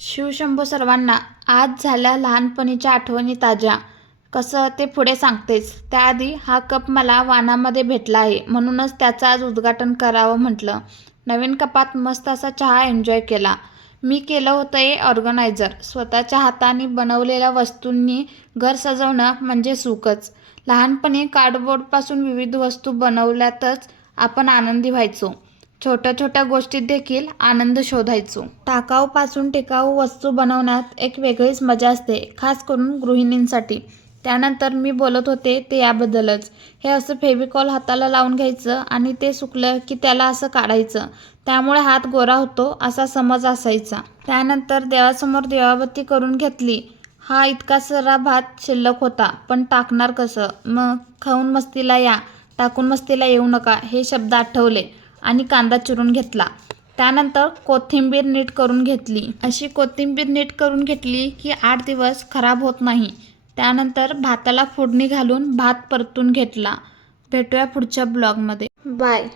शिवशंभो सर्वांना. आज झाल्या लहानपणीच्या आठवणी ताज्या. कसं ते पुढे सांगतेच. त्याआधी हा कप मला वानामध्ये भेटला आहे, म्हणूनच त्याचं आज उद्घाटन करावं म्हटलं. नवीन कपात मस्त असा चहा एन्जॉय केला. मी केलं होतं ऑर्गनायझर. स्वतःच्या हाताने बनवलेल्या वस्तूंनी घर सजवणं म्हणजे सुखच. लहानपणी कार्डबोर्डपासून विविध वस्तू बनवल्यातच आपण आनंदी व्हायचो. छोट्या छोट्या गोष्टीत देखील आनंद शोधायचो. टाकाऊपासून टिकाऊ वस्तू बनवण्यात एक वेगळीच मजा असते, खास करून गृहिणींसाठी. त्यानंतर मी बोलत होते ते याबद्दलच. हे असं फेविकॉल हाताला लावून घ्यायचं आणि ते सुकलं की त्याला असं काढायचं, त्यामुळे हात गोरा होतो असा समज असायचा. त्यानंतर देवासमोर दिवाबत्ती करून घेतली. हा इतका सारा भात शिल्लक होता, पण टाकणार कसं? मग खाऊन मस्तीला या, टाकून मस्तीला येऊ नका हे शब्द आठवले आणि कांदा चिरून घेतला. त्यानंतर कोथिंबीर नीट करून घेतली. अशी कोथिंबीर नीट करून घेतली की 8 दिवस खराब होत नाही. त्यानंतर भाताला फोडणी घालून भात परतून घेतला. भेटूया पुढच्या ब्लॉगमध्ये. बाय.